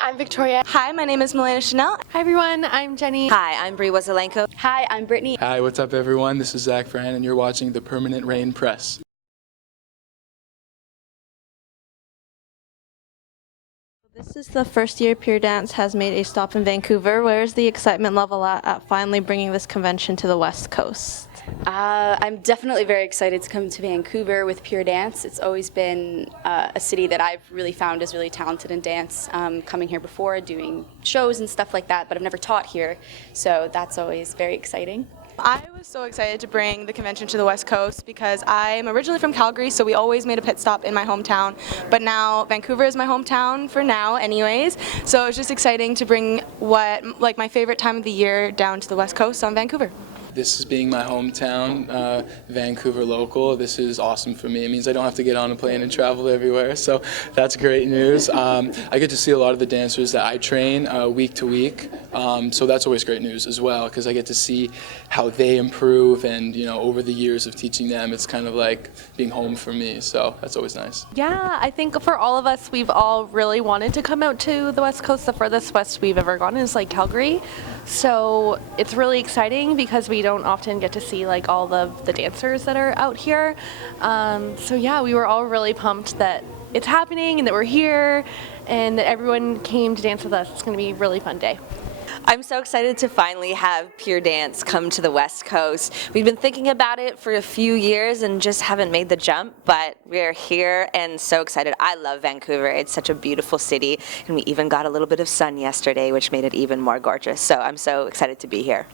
I'm Victoria. Hi, my name is Milaina Chanel. Hi everyone, I'm Jennie. Hi, I'm Bree Wasylenko. Hi, I'm Brittany. Hi, what's up everyone? This is Vran and you're watching the Permanent Rain Press. This is the first year Pure Dance has made a stop in Vancouver. Where is the excitement level at finally bringing this convention to the West Coast? I'm definitely very excited to come to Vancouver with Pure Dance. It's always been a city that I've really found is really talented in dance, coming here before, doing shows and stuff like that, but I've never taught here, so that's always very exciting. I was so excited to bring the convention to the West Coast because I'm originally from Calgary, so we always made a pit stop in my hometown. But now Vancouver is my hometown for now anyways, so it's just exciting to bring my favorite time of the year down to the West Coast on Vancouver. This is being my hometown, Vancouver local. This is awesome for me. It means I don't have to get on a plane and travel everywhere, so that's great news. I get to see a lot of the dancers that I train week to week, so that's always great news as well, because I get to see how they improve, and over the years of teaching them, it's kind of like being home for me, so that's always nice. Yeah, I think for all of us, we've all really wanted to come out to the West Coast. The furthest west we've ever gone is like Calgary, so it's really exciting because we don't often get to see like all of the dancers that are out here. So yeah, we were all really pumped that it's happening and that we're here and that everyone came to dance with us. It's going to be a really fun day. I'm so excited to finally have Pure Dance come to the West Coast. We've been thinking about it for a few years and just haven't made the jump, but we're here and so excited. I love Vancouver. It's such a beautiful city, and we even got a little bit of sun yesterday, which made it even more gorgeous. So I'm so excited to be here.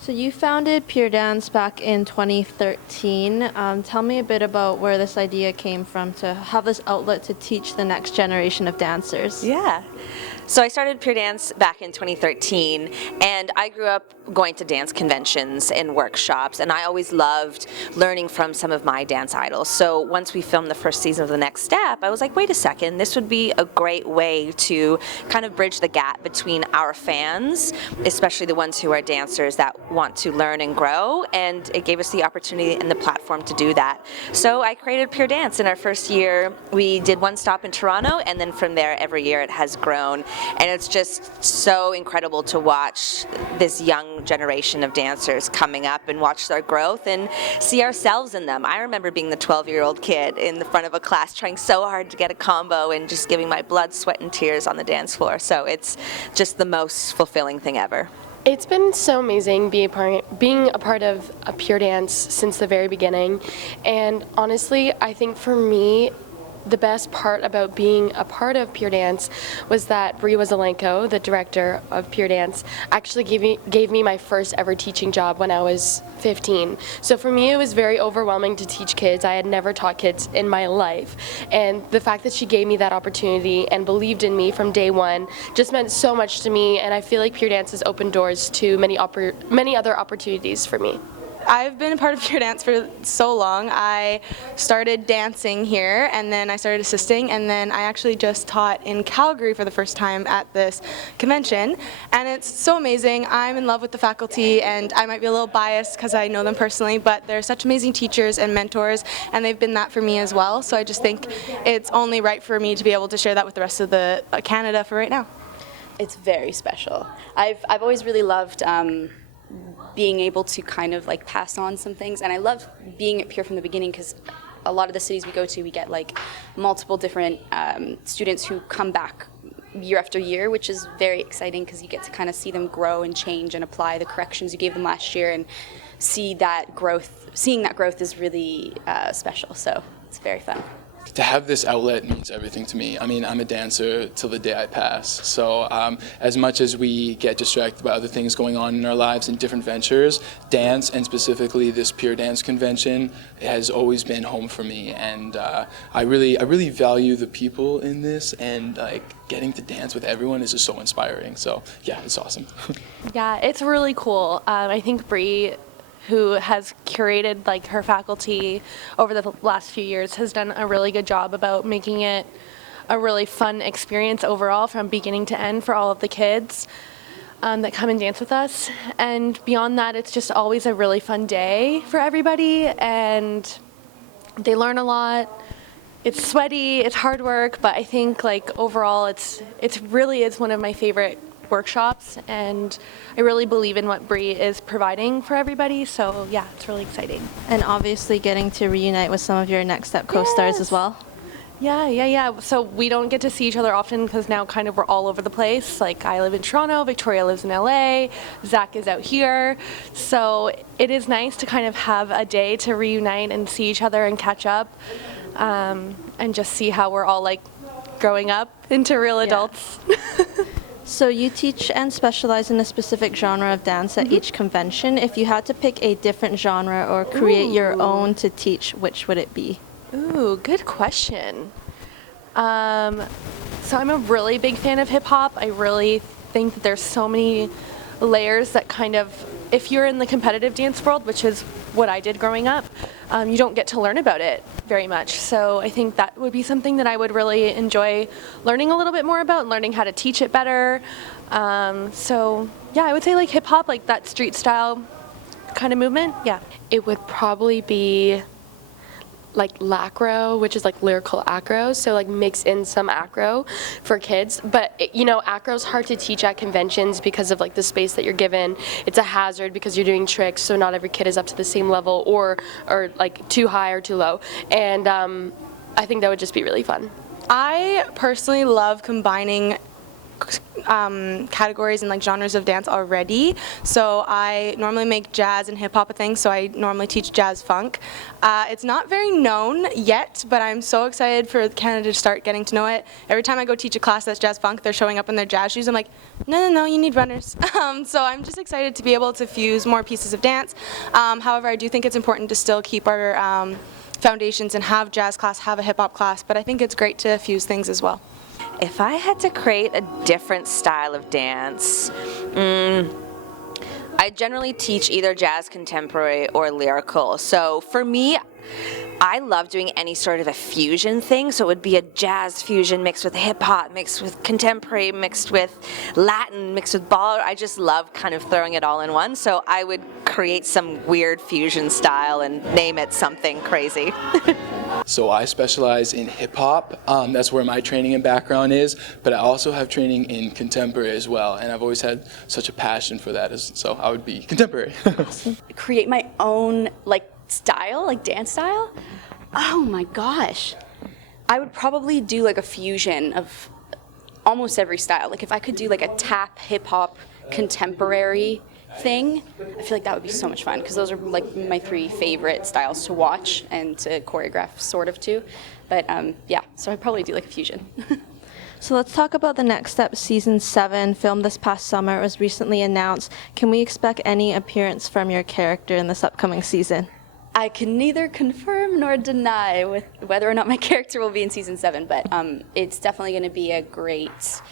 So you founded Pure Dance back in 2013. Tell me a bit about where this idea came from to have this outlet to teach the next generation of dancers. Yeah. So I started Pure Dance back in 2013, and I grew up going to dance conventions and workshops, and I always loved learning from some of my dance idols. So once we filmed the first season of The Next Step, I was like, wait a second, this would be a great way to kind of bridge the gap between our fans, especially the ones who are dancers that want to learn and grow, and it gave us the opportunity and the platform to do that. So I created Pure Dance. In our first year, we did one stop in Toronto, and then from there, every year it has grown. And it's just so incredible to watch this young generation of dancers coming up and watch their growth and see ourselves in them. I remember being the 12-year-old kid in the front of a class trying so hard to get a combo and just giving my blood, sweat, and tears on the dance floor. So it's just the most fulfilling thing ever. It's been so amazing being a part of a Pure Dance since the very beginning, and honestly, I think for me, the best part about being a part of Pure Dance was that Bree Wasylenko, the director of Pure Dance, actually gave me my first ever teaching job when I was 15. So for me, it was very overwhelming to teach kids. I had never taught kids in my life. And the fact that she gave me that opportunity and believed in me from day one just meant so much to me. And I feel like Pure Dance has opened doors to many other opportunities for me. I've been a part of Pure Dance for so long. I started dancing here, and then I started assisting, and then I actually just taught in Calgary for the first time at this convention, and it's so amazing. I'm in love with the faculty, and I might be a little biased because I know them personally, but they're such amazing teachers and mentors, and they've been that for me as well, so I just think it's only right for me to be able to share that with the rest of the Canada for right now. It's very special. I've always really loved being able to kind of like pass on some things, and I love being at Pure from the beginning because a lot of the cities we go to, we get like multiple different students who come back year after year, which is very exciting because you get to kind of see them grow and change and apply the corrections you gave them last year, and seeing that growth is really special, so it's very fun. To have this outlet means everything to me. I mean, I'm a dancer till the day I pass. So as much as we get distracted by other things going on in our lives and different ventures, dance, and specifically this Pure Dance convention, has always been home for me. And I really value the people in this, and like getting to dance with everyone is just so inspiring. So yeah, it's awesome. Yeah, it's really cool. I think Bree, who has curated like her faculty over the last few years, has done a really good job about making it a really fun experience overall from beginning to end for all of the kids that come and dance with us. And beyond that, it's just always a really fun day for everybody, and they learn a lot. it's sweaty, it's hard work, but I think like overall it's really is one of my favorite workshops, and I really believe in what Bree is providing for everybody, so yeah, it's really exciting. And obviously getting to reunite with some of your Next Step co-stars as well. Yeah. So we don't get to see each other often because now kind of we're all over the place. Like I live in Toronto, Victoria lives in LA, Zach is out here. So it is nice to kind of have a day to reunite and see each other and catch up, and just see how we're all like growing up into real adults. So you teach and specialize in a specific genre of dance at each convention. If you had to pick a different genre or create your own to teach, which would it be? Ooh, good question. So I'm a really big fan of hip hop. I really think that there's so many layers that kind of, if you're in the competitive dance world, which is what I did growing up, you don't get to learn about it very much. So I think that would be something that I would really enjoy learning a little bit more about and learning how to teach it better. So yeah, I would say like hip hop, like that street style kind of movement. Yeah. It would probably be like lacro, which is like lyrical acro, so like mix in some acro for kids. But acro's hard to teach at conventions because of like the space that you're given. It's a hazard because you're doing tricks, so not every kid is up to the same level or like too high or too low. And I think that would just be really fun. I personally love combining categories and like genres of dance already. So I normally make jazz and hip hop a thing, so I normally teach jazz funk. It's not very known yet, but I'm so excited for Canada to start getting to know it. Every time I go teach a class that's jazz funk, they're showing up in their jazz shoes. I'm like, no, you need runners. So I'm just excited to be able to fuse more pieces of dance. However, I do think it's important to still keep our foundations and have jazz class, have a hip hop class, but I think it's great to fuse things as well. If I had to create a different style of dance, I generally teach either jazz, contemporary, or lyrical. So for me, I love doing any sort of a fusion thing. So it would be a jazz fusion mixed with hip hop, mixed with contemporary, mixed with Latin, mixed with ball. I just love kind of throwing it all in one. So I would create some weird fusion style and name it something crazy. So I specialize in hip hop. That's where my training and background is, but I also have training in contemporary as well, and I've always had such a passion for that, so I would be contemporary. Create my own like style, like dance style? Oh my gosh. I would probably do like a fusion of almost every style. Like if I could do like a tap, hip hop, contemporary thing, I feel like that would be so much fun because those are like my three favorite styles to watch and to choreograph sort of too. But yeah, so I'd probably do like a fusion. So let's talk about the Next Step Season 7, filmed this past summer. It was recently announced. Can we expect any appearance from your character in this upcoming season? I can neither confirm nor deny with whether or not my character will be in Season 7, but it's definitely going to be a great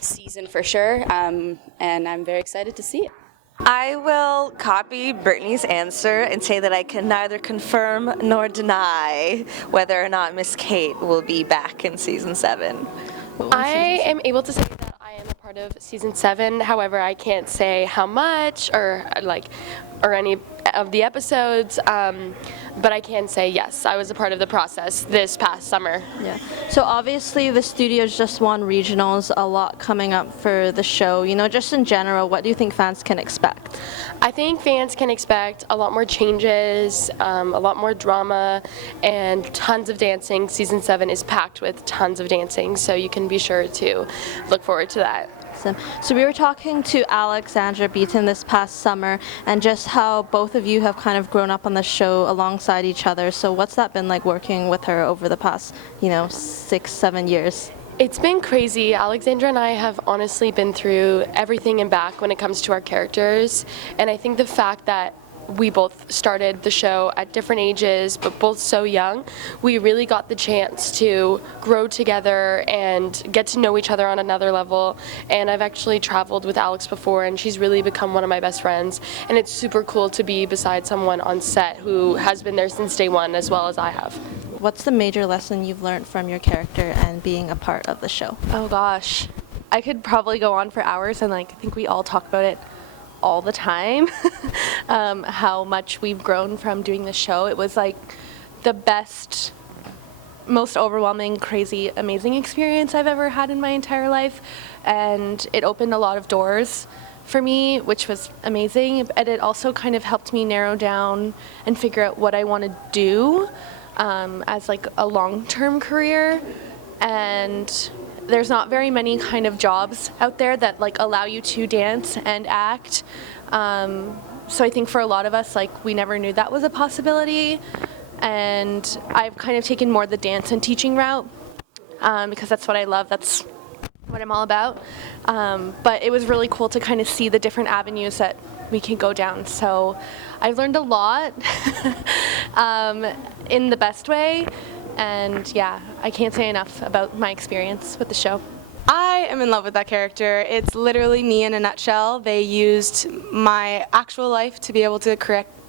season for sure, and I'm very excited to see it. I will copy Brittany's answer and say that I can neither confirm nor deny whether or not Miss Kate will be back in Season 7. I am able to say that I am a part of Season 7. However, I can't say how much or any of the episodes, but I can say yes, I was a part of the process this past summer. Yeah. So obviously the studio's just won regionals, a lot coming up for the show. Just in general, what do you think fans can expect? I think fans can expect a lot more changes, a lot more drama, and tons of dancing. Season 7 is packed with tons of dancing, so you can be sure to look forward to that. So we were talking to Alexandra Beaton this past summer and just how both of you have kind of grown up on the show alongside each other. So what's that been like working with her over the past, 6-7 years? It's been crazy. Alexandra and I have honestly been through everything and back when it comes to our characters. And I think the fact that we both started the show at different ages, but both so young, we really got the chance to grow together and get to know each other on another level. And I've actually traveled with Alex before, and she's really become one of my best friends. And it's super cool to be beside someone on set who has been there since day one, as well as I have. What's the major lesson you've learned from your character and being a part of the show? Oh gosh, I could probably go on for hours, and I think we all talk about it all the time, how much we've grown from doing the show. It was like the best most overwhelming, crazy, amazing experience I've ever had in my entire life, and it opened a lot of doors for me, which was amazing. And it also kind of helped me narrow down and figure out what I want to do as like a long-term career. And there's not very many kind of jobs out there that like allow you to dance and act. So I think for a lot of us, like, we never knew that was a possibility. And I've kind of taken more the dance and teaching route because that's what I love. That's what I'm all about. But it was really cool to kind of see the different avenues that we can go down. So I've learned a lot in the best way. And yeah, I can't say enough about my experience with the show. I am in love with that character. It's literally me in a nutshell. They used my actual life to be able to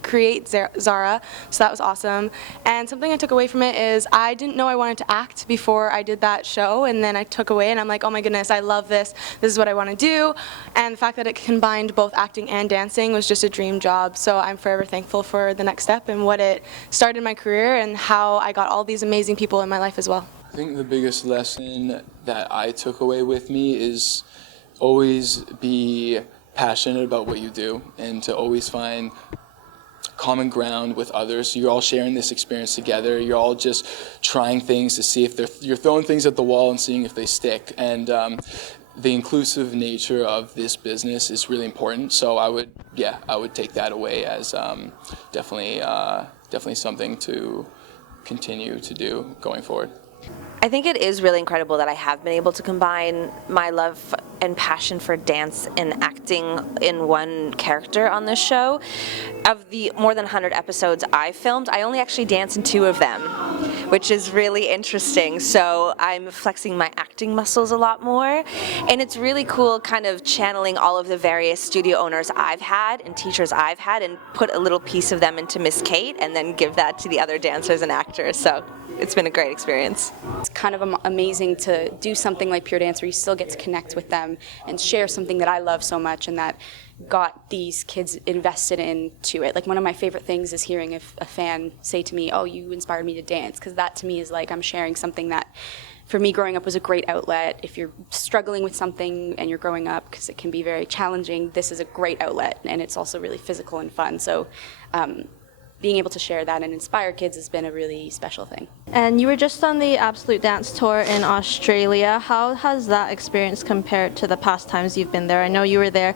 create Zara, so that was awesome. And something I took away from it is I didn't know I wanted to act before I did that show, and then I took away and I'm like, oh my goodness, I love this. This is what I want to do. And the fact that it combined both acting and dancing was just a dream job. So I'm forever thankful for the next step and what it started my career and how I got all these amazing people in my life as well. I think the biggest lesson that I took away with me is always be passionate about what you do and to always find common ground with others. You're all sharing this experience together. You're all just trying things to see if you're throwing things at the wall and seeing if they stick. And the inclusive nature of this business is really important. So I would take that away as definitely something to continue to do going forward. I think it is really incredible that I have been able to combine my love and passion for dance and acting in one character on this show. Of the more than 100 episodes I filmed, I only actually dance in 2 of them, which is really interesting. So I'm flexing my acting muscles a lot more. And it's really cool kind of channeling all of the various studio owners I've had and teachers I've had and put a little piece of them into Miss Kate and then give that to the other dancers and actors. So it's been a great experience. It's kind of amazing to do something like Pure Dance where you still get to connect with them and share something that I love so much and that got these kids invested into it. Like, one of my favorite things is hearing a fan say to me, oh, you inspired me to dance, because that to me is like I'm sharing something that for me growing up was a great outlet. If you're struggling with something and you're growing up, because it can be very challenging, this is a great outlet, and it's also really physical and fun. So being able to share that and inspire kids has been a really special thing. And you were just on the Absolute Dance Tour in Australia. How has that experience compared to the past times you've been there? I know you were there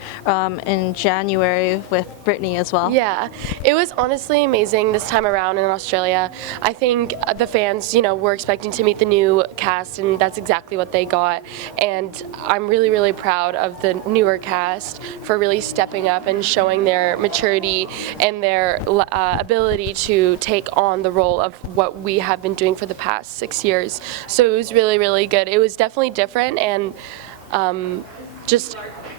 in January with Brittany as well. Yeah, it was honestly amazing this time around in Australia. I think the fans, were expecting to meet the new cast, and that's exactly what they got. And I'm really, really proud of the newer cast for really stepping up and showing their maturity and their ability to take on the role of what we have been doing for the past 6 years. So it was really, really good. It was definitely different, and just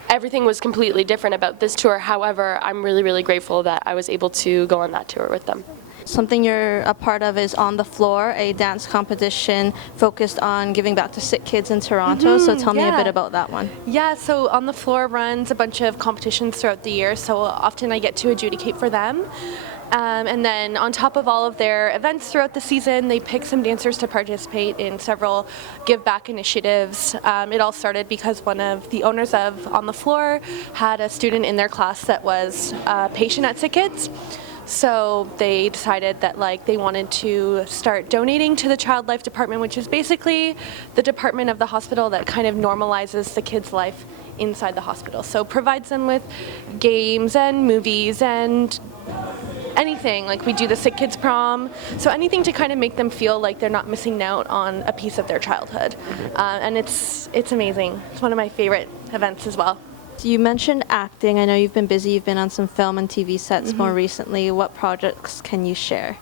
everything was completely different about this tour. However, I'm really, really grateful that I was able to go on that tour with them. Something you're a part of is On the Floor, a dance competition focused on giving back to sick kids in Toronto. So tell me a bit about that one. Yeah, so On the Floor runs a bunch of competitions throughout the year, so often I get to adjudicate for them. And then on top of all of their events throughout the season, they pick some dancers to participate in several give back initiatives. It all started because one of the owners of On the Floor had a student in their class that was a patient at Sick Kids. So they decided that they wanted to start donating to the Child Life Department, which is basically the department of the hospital that kind of normalizes the kid's life inside the hospital. So provides them with games and movies and anything. Like, we do the Sick Kids Prom, so anything to kind of make them feel like they're not missing out on a piece of their childhood. And it's amazing. It's one of my favorite events as well. So you mentioned acting. I know you've been busy. You've been on some film and TV sets more recently. What projects can you share?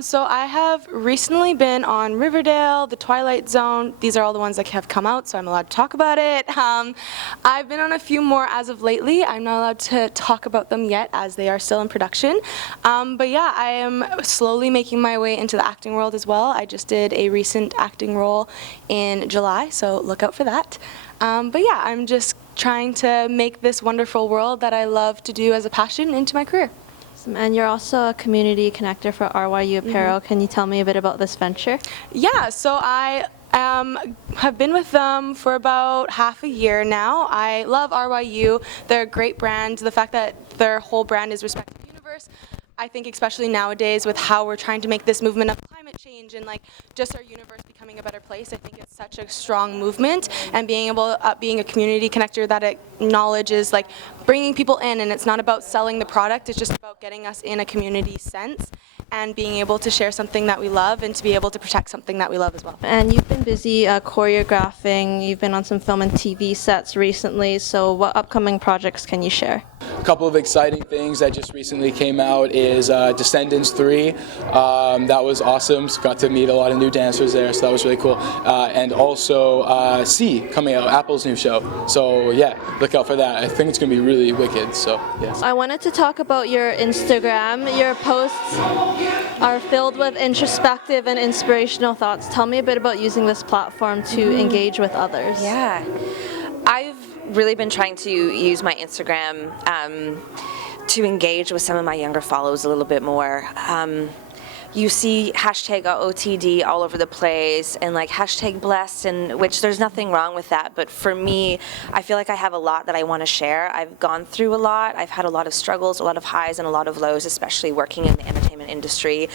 So I have recently been on Riverdale, The Twilight Zone. These are all the ones that have come out, so I'm allowed to talk about it. I've been on a few more as of lately. I'm not allowed to talk about them yet as they are still in production. But yeah, I am slowly making my way into the acting world as well. I just did a recent acting role in July, so look out for that. But yeah, I'm just trying to make this wonderful world that I love to do as a passion into my career. And you're also a community connector for RYU Apparel. Can you tell me a bit about this venture? Yeah, so I have been with them for about half a year now. I love RYU. They're a great brand. The fact that their whole brand is Respect the Universe, I think especially nowadays with how we're trying to make this movement of climate change and like just our universe becoming a better place, I think it's such a strong movement, and being a community connector that acknowledges like bringing people in, and it's not about selling the product, it's just about getting us in a community sense and being able to share something that we love and to be able to protect something that we love as well. And you've been busy choreographing, you've been on some film and TV sets recently, so what upcoming projects can you share? A couple of exciting things that just recently came out is Descendants 3. That was awesome. So got to meet a lot of new dancers there, so that was really cool. And also C coming out, Apple's new show. So yeah, look out for that. I think it's going to be really wicked. So yes. I wanted to talk about your Instagram. Your posts are filled with introspective and inspirational thoughts. Tell me a bit about using this platform to engage with others. Yeah, I've really been trying to use my Instagram to engage with some of my younger followers a little bit more. You see hashtag OOTD all over the place, and like hashtag blessed, and which there's nothing wrong with that, but for me, I feel like I have a lot that I want to share. I've gone through a lot. I've had a lot of struggles, a lot of highs and a lot of lows, especially working in the entertainment industry,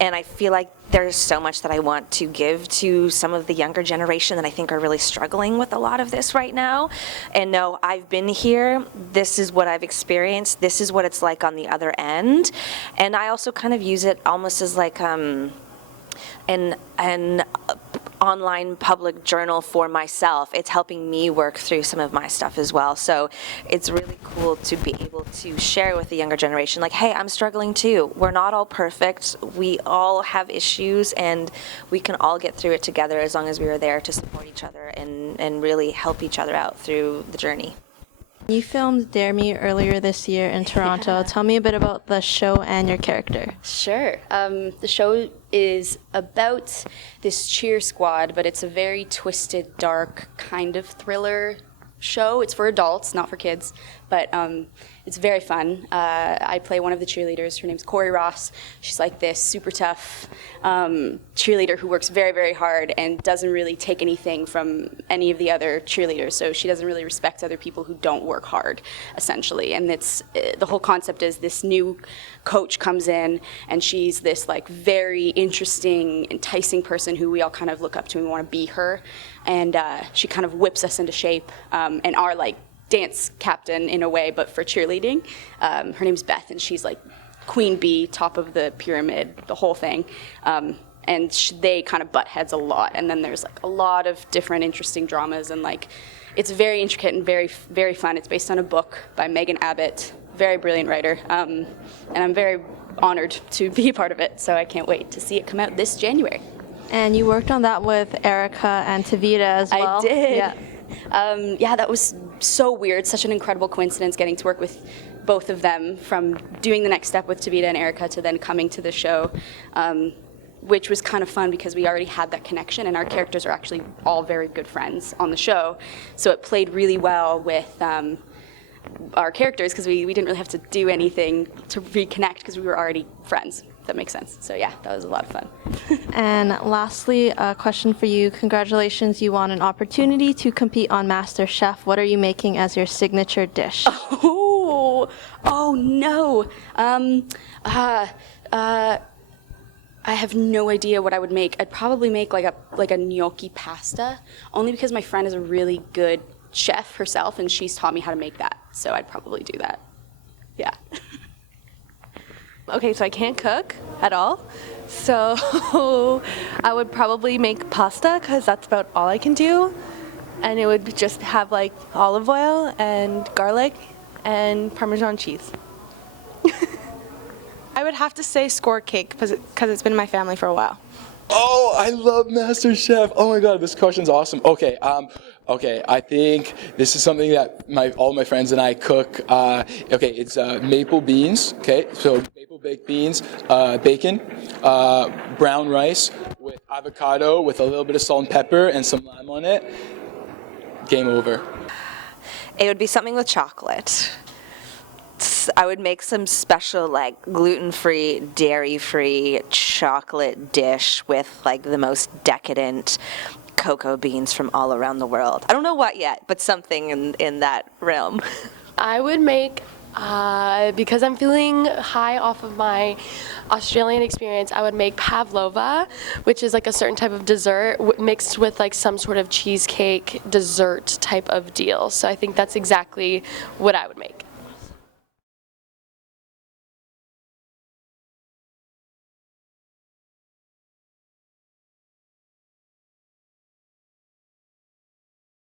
and I feel like there's so much that I want to give to some of the younger generation that I think are really struggling with a lot of this right now. And no, I've been here. This is what I've experienced. This is what it's like on the other end. And I also kind of use it almost as like an online public journal for myself. It's helping me work through some of my stuff as well. So it's really cool to be able to share with the younger generation, like, hey, I'm struggling too. We're not all perfect. We all have issues, and we can all get through it together as long as we are there to support each other and really help each other out through the journey. You filmed Dare Me earlier this year in Toronto. Tell me a bit about the show and your character. Sure. The show is about this cheer squad, but it's a very twisted, dark kind of thriller show. It's for adults, not for kids, but it's very fun. I play one of the cheerleaders. Her name's Corey Ross. She's like this super tough cheerleader who works very, very hard and doesn't really take anything from any of the other cheerleaders. So she doesn't really respect other people who don't work hard, essentially. And it's the whole concept is this new coach comes in, and she's this like very interesting, enticing person who we all kind of look up to and we want to be her. And she kind of whips us into shape, and our like dance captain in a way, but for cheerleading. Her name's Beth, and she's like queen bee, top of the pyramid, the whole thing. And they kind of butt heads a lot. And then there's like a lot of different interesting dramas, and like it's very intricate and very, very fun. It's based on a book by Megan Abbott, very brilliant writer. And I'm very honored to be a part of it, so I can't wait to see it come out this January. And you worked on that with Erica and Tavita as well. I did. Yeah. Yeah, that was so weird. Such an incredible coincidence getting to work with both of them, from doing the next step with Tavita and Erica to then coming to the show, which was kind of fun because we already had that connection, and our characters are actually all very good friends on the show. So it played really well with our characters because we didn't really have to do anything to reconnect because we were already friends. That makes sense. So yeah, that was a lot of fun. And lastly, a question for you. Congratulations, you won an opportunity to compete on Masterchef. What are you making as your signature dish? Oh no. I have no idea what I would make. I'd probably make like a gnocchi pasta, only because my friend is a really good chef herself, and she's taught me how to make that. So I'd probably do that. Yeah. Okay, so I can't cook at all. So I would probably make pasta because that's about all I can do. And it would just have like olive oil and garlic and Parmesan cheese. I would have to say score cake because it's been in my family for a while. Oh, I love MasterChef. Oh my God, this question's awesome. Okay, I think this is something that all my friends and I cook. Okay, it's maple beans. Okay, so maple baked beans, bacon, brown rice with avocado with a little bit of salt and pepper and some lime on it. Game over. It would be something with chocolate. I would make some special like gluten-free, dairy-free chocolate dish with like the most decadent cocoa beans from all around the world. I don't know what yet, but something in that realm. I would make, because I'm feeling high off of my Australian experience, I would make pavlova, which is like a certain type of dessert mixed with like some sort of cheesecake dessert type of deal. So I think that's exactly what I would make.